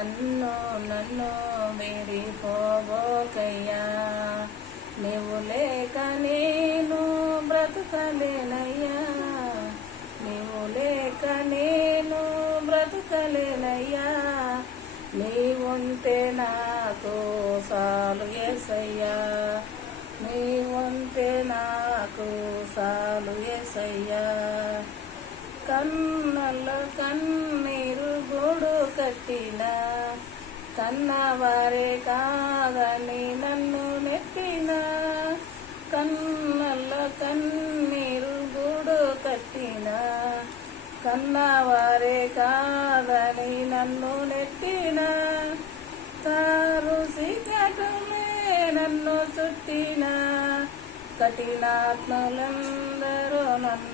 నన్ను నన్ను విడిపోబోకయ్యా. నీవు లేక నేను బ్రతుకలేనయ్యా, నీవు లేక నేను బ్రతుకలేనయ్యా. నీవుంటే నాకు చాలు యేసయ్యా, నీవుంటే నాకు చాలు యేసయ్యా. కన్నుల్లో కన్నీరు గూడు కట్టిన కన్నవారే కాదని నన్ను నెట్టిన, కన్నుల్లో కన్నీరు గూడు కట్టిన కన్నవారే కాదని నన్ను నెట్టిన, కారు చీకటులే నన్ను చుట్టిన కఠినాత్మలందరూ నన్ను